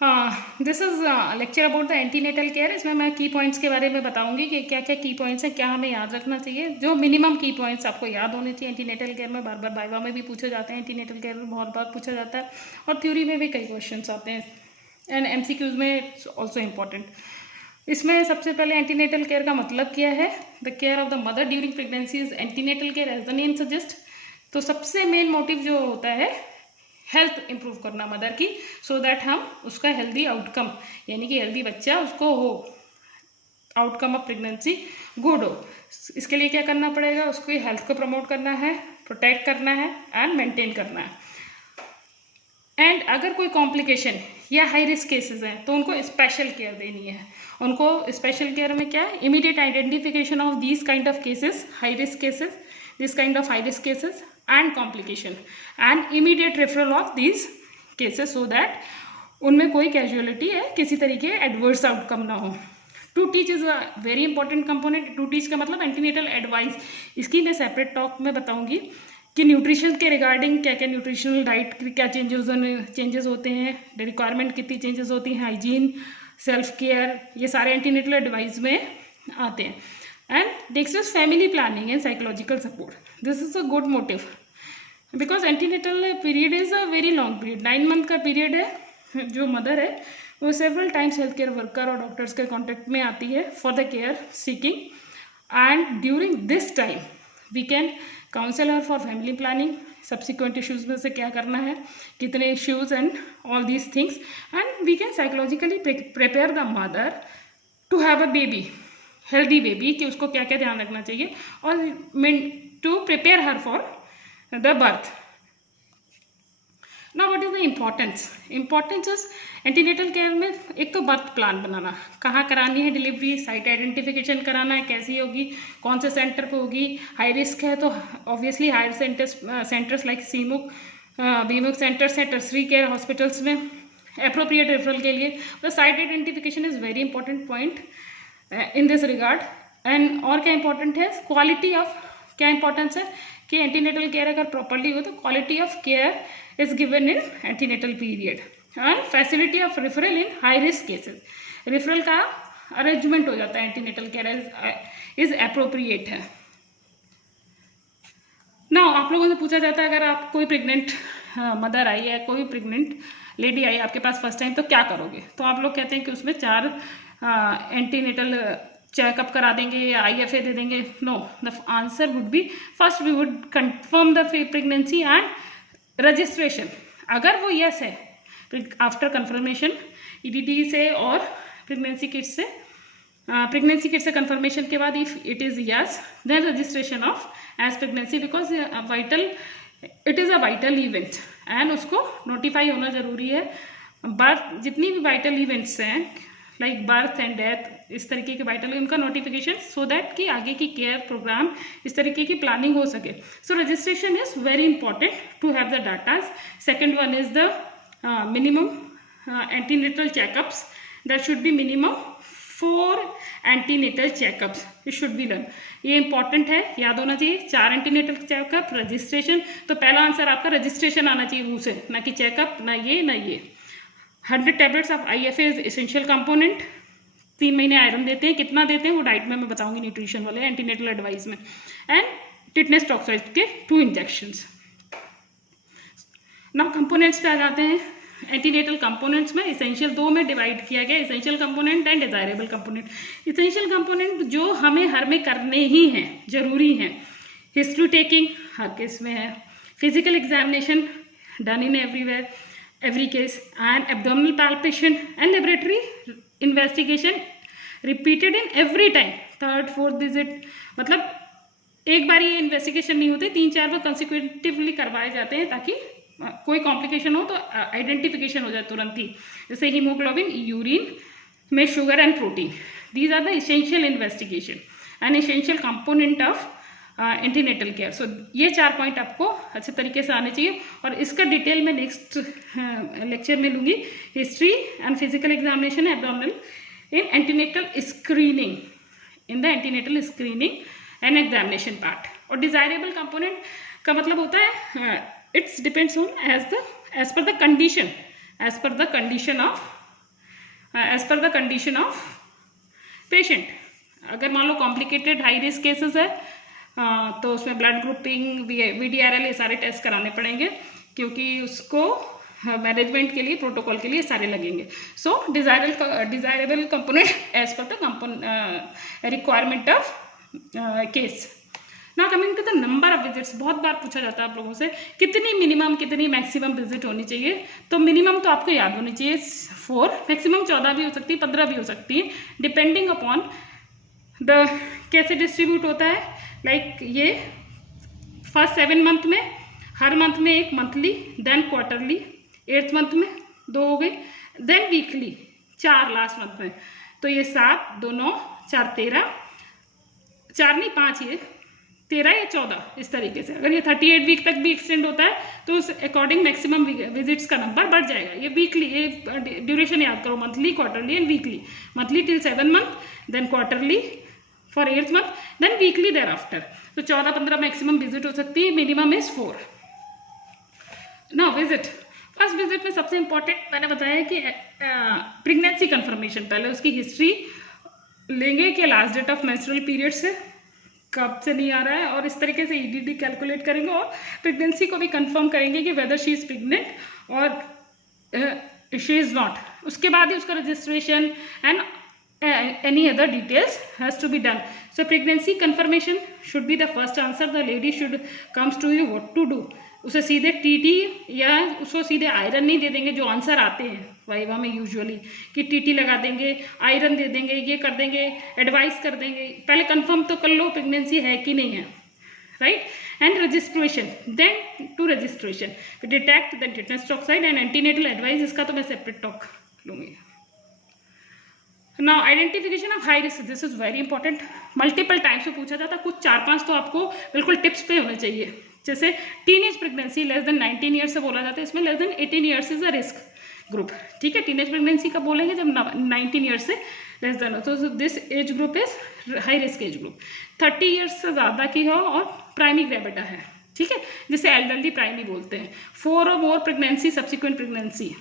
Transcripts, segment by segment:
हाँ, this is lecture about the antenatal care. इसमें मैं की पॉइंट्स के बारे में बताऊंगी कि क्या क्या की पॉइंट्स हैं, क्या हमें याद रखना चाहिए, जो मिनिमम की पॉइंट्स आपको याद होने चाहिए एंटीनेटल केयर में। बार बार वाइवा में भी पूछे जाते हैं, एंटीनेटल केयर में बहुत बार पूछा जाता है, और थ्योरी में भी कई क्वेश्चंस आते हैं, एंड एमसीक्यूज में इट्स ऑल्सो इम्पॉर्टेंट। इसमें सबसे पहले एंटीनेटल केयर का मतलब क्या है। The care of the mother during pregnancy is antenatal care as the name suggest. तो सबसे मेन मोटिव जो होता है हेल्थ इंप्रूव करना मदर की, सो दैट हम उसका हेल्दी आउटकम, यानी कि हेल्दी बच्चा उसको हो, आउटकम ऑफ प्रेगनेंसी गुड हो। इसके लिए क्या करना पड़ेगा, उसकी हेल्थ को प्रमोट करना है, प्रोटेक्ट करना है एंड मेंटेन करना है। एंड अगर कोई कॉम्प्लिकेशन या हाई रिस्क केसेस हैं तो उनको स्पेशल केयर देनी है। उनको स्पेशल केयर में क्या है, immediate identification of these kind of cases, high risk cases, this kind of high risk cases and complication, and immediate referral of these cases so that उनमें कोई कैजुअलिटी है, किसी तरीके एडवर्स आउटकम ना हो। To teach is a very important component. To teach का मतलब antenatal advice, इसकी मैं सेपरेट टॉक में बताऊंगी कि न्यूट्रिशन के रिगार्डिंग क्या क्या न्यूट्रिशनल डाइट क्या चेंजेस होते हैं, रिक्वायरमेंट कितनी चेंजेस होती हैं, हाइजीन, सेल्फ केयर, ये सारे एंटीनेटल एडवाइस में आते हैं। And next is family planning and psychological support. This is a good motive because antenatal period is a very long period, 9 month का पीरियड है। जो मदर है वो several times health care worker और doctors के कॉन्टेक्ट में आती है for the care seeking, and during this time we can counsel her for family planning, subsequent issues में से क्या करना है, कितने issues and all these things, and we can psychologically prepare the mother to have a baby, healthy baby, कि उसको क्या क्या ध्यान रखना चाहिए, और to prepare her for the birth. ना what is the importance is antenatal care में एक तो बर्थ प्लान बनाना, कहाँ करानी है डिलीवरी, साइट आइडेंटिफिकेशन कराना है, कैसी होगी, कौन से सेंटर पे होगी, हाई रिस्क है तो obviously higher centres like CEmONC, BEmONC centres हैं टर्सरी केयर हॉस्पिटल्स में, अप्रोप्रिएट रेफरल के लिए। तो site identification is very important point in this regard. And और क्या इंपॉर्टेंट है, क्वालिटी ऑफ, क्या इंपॉर्टेंस है कि एंटीनेटल केयर अगर प्रॉपरली हो तो quality of care is given in antenatal period, and facility of referral in high risk cases, referral का अरेंजमेंट हो जाता है एंटीनेटल केयर इज अप्रोप्रिएट है। ना आप लोगों से पूछा जाता है अगर आप कोई प्रेग्नेंट मदर आई है, कोई प्रेग्नेंट लेडी आई आपके पास फर्स्ट टाइम, तो क्या करोगे, तो आप लोग कहते हैं कि उसमें 4 एंटीनेटल चेकअप करा देंगे या IFA दे देंगे। No, the answer would be first we would confirm the pregnancy and registration. अगर वो यस है, आफ्टर कंफर्मेशन EDD से और प्रेगनेंसी किट से कंफर्मेशन के बाद if it is yes, then registration of as pregnancy, because it is a vital event and उसको notify होना ज़रूरी है। बर्थ, जितनी भी वाइटल इवेंट्स हैं लाइक बर्थ एंड डेथ, इस तरीके के वाइटल, उनका नोटिफिकेशन, सो दैट कि आगे की केयर प्रोग्राम इस तरीके की प्लानिंग हो सके। So registration is very important to have the datas. Second one is the minimum antenatal checkups, that should be minimum 4 antenatal checkups, it should be done. ये important है, याद होना चाहिए। 4 एंटीनेटल चेकअप, रजिस्ट्रेशन। तो पहला answer आपका registration आना चाहिए मुँह से, ना कि चेकअप, ना ये। 100 tablets of IFA is essential component. 3 महीने आयरन देते हैं, कितना देते हैं वो डाइट में मैं बताऊंगी न्यूट्रिशन वाले एंटीनेटल एडवाइस में। एंड टिटनेस टॉक्साइड के 2 इंजेक्शंस। नाउ कंपोनेंट्स पे आ जाते हैं। एंटीनेटल कंपोनेंट्स में इसेंशियल 2 में डिवाइड किया गया, essential component and desirable component. Essential component जो हमें हर में करने ही हैं, जरूरी हैं। हिस्ट्री टेकिंग हर केस में है, physical examination done in every case, and abdominal palpation and laboratory investigation repeated in every time, 3rd 4th visit। मतलब एक बार ये इन्वेस्टिगेशन नहीं होते, 3-4 बार कंसिक्यूटिवली करवाए जाते हैं ताकि कोई कॉम्प्लिकेशन हो तो आइडेंटिफिकेशन हो जाए तुरंत ही। जैसे हीमोग्लोबिन, यूरिन में sugar and protein, these are the essential investigation and essential component of antenatal care. So ये 4 पॉइंट आपको अच्छे तरीके से आने चाहिए, और इसका डिटेल में नेक्स्ट लेक्चर में लूँगी। History and physical examination abdominal in antenatal screening, in the antenatal screening and examination part. और डिजायरेबल कंपोनेंट का मतलब होता है it's depends on as per the condition of as per the condition of patient. अगर मान लो complicated high risk cases है तो उसमें ब्लड ग्रुपिंग, VDRL ये सारे टेस्ट कराने पड़ेंगे, क्योंकि उसको मैनेजमेंट के लिए, प्रोटोकॉल के लिए सारे लगेंगे। So desirable component as per the requirement of case. Now coming to the number of visits, बहुत बार पूछा जाता है आप लोगों से कितनी मिनिमम कितनी मैक्सिमम विजिट होनी चाहिए। तो मिनिमम तो आपको याद होनी चाहिए 4, मैक्सिमम 14 भी हो सकती है, 15 भी हो सकती है, डिपेंडिंग अपॉन द कैसे डिस्ट्रीब्यूट होता है। लाइक ये फर्स्ट 7 मंथ में, हर मंथ में एक monthly, then quarterly, 8th month में 2 हो गई, देन वीकली 4 लास्ट मंथ में। तो ये 7, 2, 9, 4, 13, 4 नहीं 5, ये 13 या 14, इस तरीके से। अगर ये 38 वीक तक भी एक्सटेंड होता है तो उस अकॉर्डिंग मैक्सिमम विजिट्स का नंबर बढ़ जाएगा। ये वीकली, ये ड्यूरेशन याद करो, monthly, quarterly and weekly. Monthly till 7 month, then quarterly for 8th month, then weekly thereafter. तो 14-15 मैक्सिमम विजिट हो सकती है, minimum is 4। Now visit, first visit में सबसे इंपॉर्टेंट मैंने बताया कि प्रेगनेंसी कंफर्मेशन। पहले उसकी हिस्ट्री लेंगे कि last date of menstrual period से कब से नहीं आ रहा है, और इस तरीके से EDD कैलकुलेट करेंगे, और प्रेगनेंसी को भी कंफर्म करेंगे कि वेदर शी इज़ प्रेग्नेंट और शी इज़ नॉट। उसके बाद ही उसका registration and any other details has to be done. So pregnancy confirmation should be the first answer. The lady should comes to you what to do. उसे सीधे TT या उसको सीधे iron नहीं दे देंगे, जो आंसर आते हैं वाइवा में यूजुअली, कि TT लगा देंगे, आयरन दे देंगे, ये कर देंगे, एडवाइस कर देंगे। पहले कंफर्म तो कर लो प्रेगनेंसी है कि नहीं है, right. And registration, then to registration detect the tetanus toxoid and antenatal advice, इसका तो मैं सेपरेट टॉक लूँगी। Now identification of high risk, this is very important. Multiple times में पूछा जाता है, कुछ 4-5 तो आपको बिल्कुल टिप्स पे होने चाहिए। जैसे teenage pregnancy less than 19 years से बोला जाता है, इसमें less than 18 years is a risk group, ठीक है। टीनेज प्रेगनेंसी कब बोलेंगे, जब 19 ईयर्स से लेस देन हो, तो this age group is high risk age group. 30 years से ज़्यादा की हो और प्राइमी ग्रेविटा है, ठीक है, जिसे एल्डरली प्राइमी बोलते हैं। 4 और मोर प्रेगनेंसी सब्सिक्वेंट प्रेगनेंसी,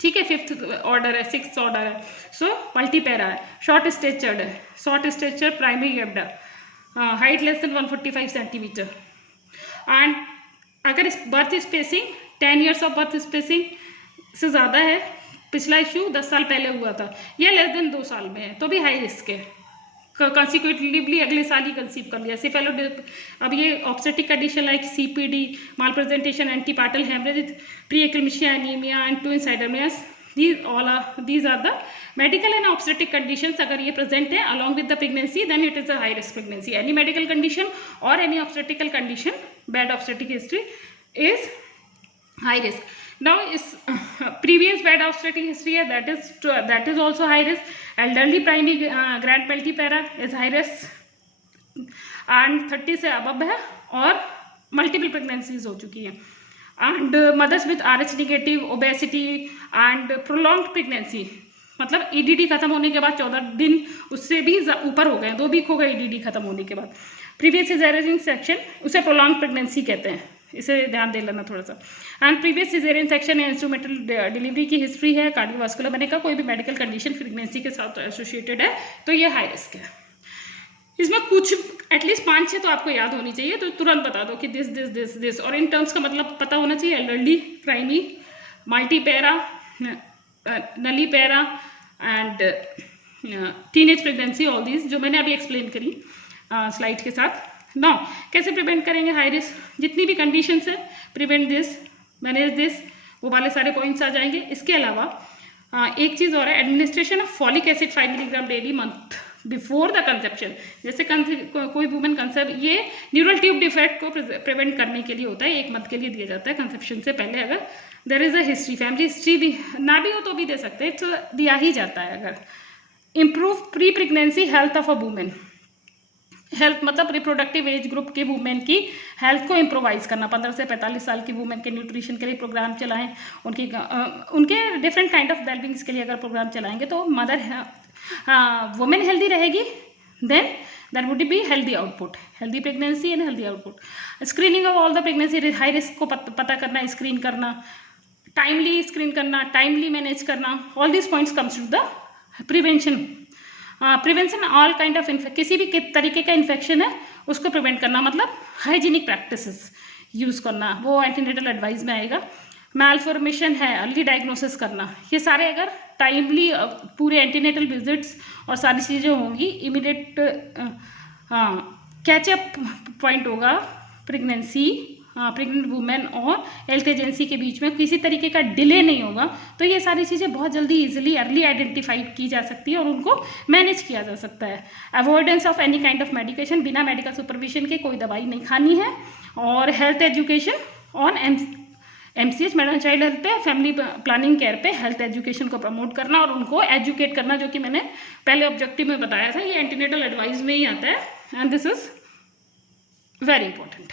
ठीक है। 5th ऑर्डर है, 6th ऑर्डर है, सो मल्टीपैरा है। शॉर्ट स्टेचर्ड है, short stature primary gravida, height less than 145 centimetre. And अगर इस birth spacing 10 years of birth spacing से ज़्यादा है, पिछला इश्यू 10 साल पहले हुआ था, या लेस देन 2 साल में है, तो भी हाई रिस्क है। कंसिक्यूटिवली अगले साल ही कंसीव कर लिया, सिफेलो, अब ये obstetric condition like CPD, mal presentation, antepartum haemorrhage, pre eclampsia anaemia and twin sideremias, these are the medical and obstetric conditions. अगर ये present है along with the pregnancy, then it is a high risk pregnancy. Any medical condition or any obstetrical condition, bad obstetric history is high risk. Now is previous bad obstetric history है, that is also high risk. Elderly primary grand multipara is high risk and 30 से above है, और multiple pregnancies हो चुकी हैं। And mothers with RH negative, obesity and prolonged pregnancy, मतलब EDD खत्म होने के बाद 14 दिन उससे भी ऊपर हो गए, 2 वीक हो गए EDD खत्म होने के बाद। प्रीवियस सिजेरियन सेक्शन, उसे प्रोलॉन्ग प्रेगनेंसी कहते हैं, इसे ध्यान दे लेना थोड़ा सा। एंड प्रीवियस सिजेरियन सेक्शन या इंस्ट्रूमेंटल डिलीवरी की हिस्ट्री है, कार्डियोवास्कुलर, मैंने कहा कोई भी मेडिकल कंडीशन प्रेगनेंसी के साथ एसोसिएटेड है, तो ये हाई रिस्क है। इसमें कुछ एटलीस्ट 5-6 तो आपको याद होनी चाहिए, तो तुरंत बता दो कि दिस दिस दिस दिस, और इन टर्म्स का मतलब पता होना चाहिए। Elderly primi, multipara, nullipara and teenage pregnancy, all these जो मैंने अभी एक्सप्लेन करी स्लाइड के साथ। नाउ कैसे प्रिवेंट करेंगे हाई रिस्क, जितनी भी कंडीशंस है, प्रिवेंट दिस, मैनेज दिस, वो वाले सारे पॉइंट्स आ जाएंगे। इसके अलावा एक चीज़ और है, administration of folic acid 5 milligram daily month before the conception. जैसे कोई वुमेन कंसेप्ट, ये न्यूरल ट्यूब डिफेक्ट को प्रिवेंट करने के लिए होता है, 1 मंथ के लिए दिया जाता है कंसेप्शन से पहले। अगर there is a history, family history भी ना भी हो तो भी दे सकते हैं, तो दिया ही जाता है। अगर improve pre pregnancy health of a women, health मतलब रिप्रोडक्टिव एज ग्रुप के वुमेन की हेल्थ को इम्प्रोवाइज करना। 15 से 45 साल की वुमेन के न्यूट्रिशन के लिए प्रोग्राम चलाएं, उनके डिफरेंट काइंड ऑफ वेलबींग्स के लिए अगर प्रोग्राम चलाएंगे तो मदर वुमेन हेल्दी रहेगी, then that would be healthy output, healthy pregnancy and healthy output. Screening of all the pregnancy, high risk को पता करना, स्क्रीन करना, टाइमली स्क्रीन करना, टाइमली मैनेज करना, all this points comes to the prevention. Prevention all kind of किसी भी तरीके का इन्फेक्शन है उसको प्रिवेंट करना, मतलब हाइजीनिक प्रैक्टिसेस यूज़ करना, वो एंटीनेटल एडवाइस में आएगा। मैलफॉर्मेशन है, अर्ली डायग्नोसिस करना, ये सारे अगर टाइमली पूरे एंटीनेटल विजिट्स और सारी चीज़ें होंगी, इमीडिएट कैचअप पॉइंट होगा प्रेगनेंसी, प्रेग्नेंट वुमेन और हेल्थ एजेंसी के बीच में किसी तरीके का डिले नहीं होगा, तो ये सारी चीज़ें बहुत जल्दी इजीली अर्ली आइडेंटिफाइड की जा सकती है और उनको मैनेज किया जा सकता है। Avoidance of any kind of medication, बिना मेडिकल सुपरविजन के कोई दवाई नहीं खानी है। और health education on MCH madam child health पे, फैमिली प्लानिंग केयर पे हेल्थ एजुकेशन को प्रमोट करना और उनको एजुकेट करना, जो कि मैंने पहले ऑब्जेक्टिव में बताया था, ये एंटीनेटल एडवाइस में ही आता है and this is very important.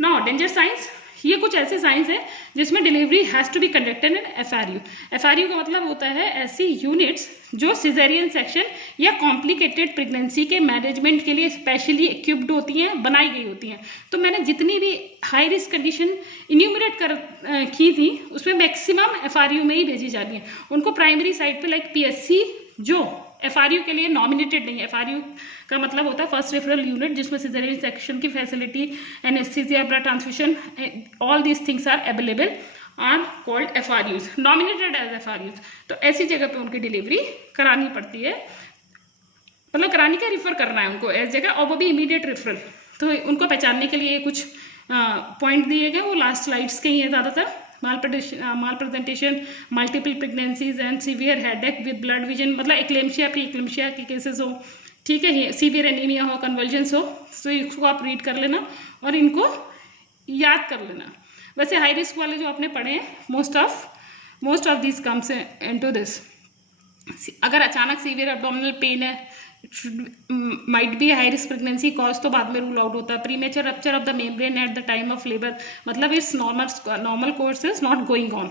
Now danger signs, ये कुछ ऐसे साइंस है जिसमें delivery has to be conducted in FRU। FRU का मतलब होता है ऐसी यूनिट्स जो सिजेरियन सेक्शन या कॉम्प्लिकेटेड प्रेगनेंसी के मैनेजमेंट के लिए स्पेशली इक्विप्ड होती हैं, बनाई गई होती हैं। तो मैंने जितनी भी हाई रिस्क कंडीशन इन्यूमरेट की थी उसमें मैक्सिमम FRU में ही भेजी जा रही है। उनको प्राइमरी साइट पे लाइक PSC जो FRU के लिए नॉमिनेटेड नहीं है, FRU का मतलब होता है फर्स्ट रेफरल यूनिट, जिसमें सिजेरियन सेक्शन की facility, anaesthesia, blood transfusion, all these things are available are called FRUs, nominated as FRUs। तो ऐसी जगह पे उनकी डिलीवरी करानी पड़ती है, मतलब करानी का रेफर करना है उनको ऐसी जगह, और वो भी इमीडिएट रेफरल। तो उनको पहचानने के लिए कुछ पॉइंट दिए गए, वो लास्ट स्लाइड्स के ही हैं ज़्यादातर। Mal presentation, multiple pregnancies and severe headache with blurred vision, मतलब एक्लेम्शिया, प्री एक्लेम्शिया के केसेस हो, ठीक है, सीवियर एनीमिया हो, कन्वर्जेंस हो, तो इसको आप रीड कर लेना और इनको याद कर लेना। वैसे हाई रिस्क वाले जो आपने पढ़े हैं, most of this comes into this. अगर अचानक सीवियर एब्डोमिनल पेन है, might be high risk pregnancy cause, तो बाद में रूल आउट होता है। Premature rupture of the membrane at the time of labour, मतलब it's normal course is not going on,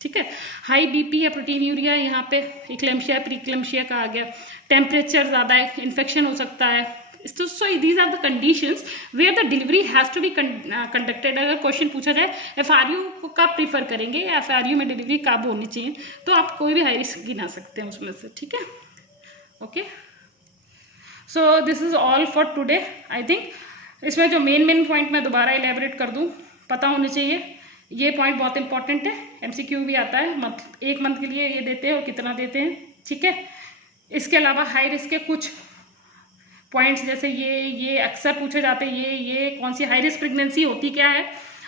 ठीक है। हाई BP या प्रोटीन यूरिया, यहाँ पे इक्लेम्शिया, प्रीक्लेम्शिया का आ गया। टेम्परेचर ज़्यादा है, इन्फेक्शन हो सकता है। So these are the conditions where the delivery has to be conducted. अगर क्वेश्चन पूछा जाए FRU को कब प्रीफर करेंगे या FRU में डिलीवरी कब होनी चाहिए, तो आप कोई भी हाई रिस्क गिना सकते हैं उसमें से, ठीक है। Okay, so this is all for today. I think इसमें जो मेन पॉइंट मैं दोबारा इलेबरेट कर दूँ, पता होने चाहिए, ये पॉइंट बहुत इंपॉर्टेंट है, MCQ भी आता है, एक मंथ के लिए ये देते हैं और कितना देते हैं, ठीक है। इसके अलावा हाई रिस्क के कुछ पॉइंट्स जैसे ये अक्सर पूछे जाते हैं, ये कौन सी हाई रिस्क प्रेगनेंसी होती क्या है,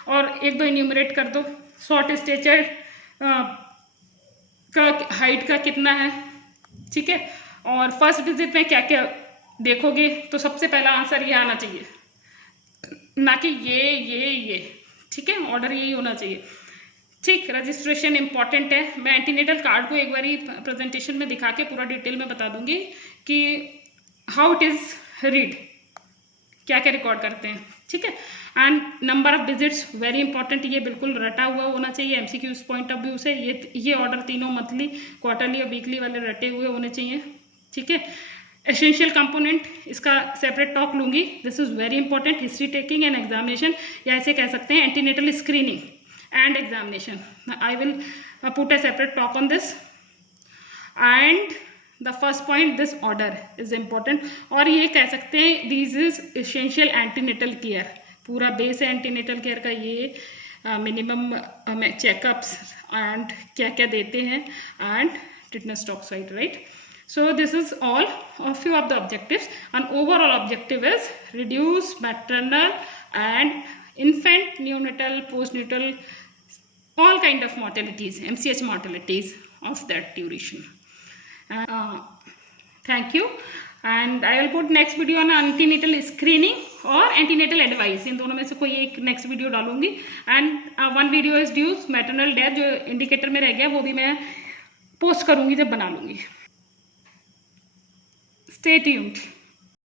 और एक दो इन्यूमरेट कर दो। शॉर्ट स्टेचर का हाइट का कितना है, ठीक है, और फर्स्ट विजिट में क्या क्या देखोगे, तो सबसे पहला आंसर ये आना चाहिए, ना कि ये, ठीक है, ऑर्डर यही होना चाहिए, ठीक। रजिस्ट्रेशन इंपॉर्टेंट है, मैं एंटीनेटल कार्ड को एक बारी प्रेजेंटेशन में दिखा के पूरा डिटेल में बता दूंगी कि हाउ इट इज रीड, क्या क्या रिकॉर्ड करते हैं, ठीक है। And number of visits very important, ये बिल्कुल रटा हुआ होना चाहिए MCQ पॉइंट ऑफ व्यू से। ये ऑर्डर तीनों मंथली, क्वार्टरली और वीकली वाले रटे हुए होने चाहिए, ठीक है। एसेंशियल कंपोनेंट, इसका सेपरेट टॉक लूंगी, this is very important. History taking and examination, या ऐसे कह सकते हैं antenatal screening and examination, I will put a separate talk on this. And the first point, this order is important, और ये कह सकते हैं this is essential antenatal care, पूरा बेस है एंटीनेटल केयर का, ये मिनिमम चेकअप्स एंड क्या क्या देते हैं, and tetanus toxoid, right. So this is all a few of the objectives, and overall objective is reduce maternal and infant, neonatal, postnatal, all kind of mortalities, MCH mortalities of that duration. Thank you, and I will put next video on antenatal screening और antenatal advice, इन दोनों में से कोई एक next video डालूंगी। and one video is due maternal death, जो indicator में रह गया वो भी मैं post करूंगी जब बना लूंगी। Stay tuned.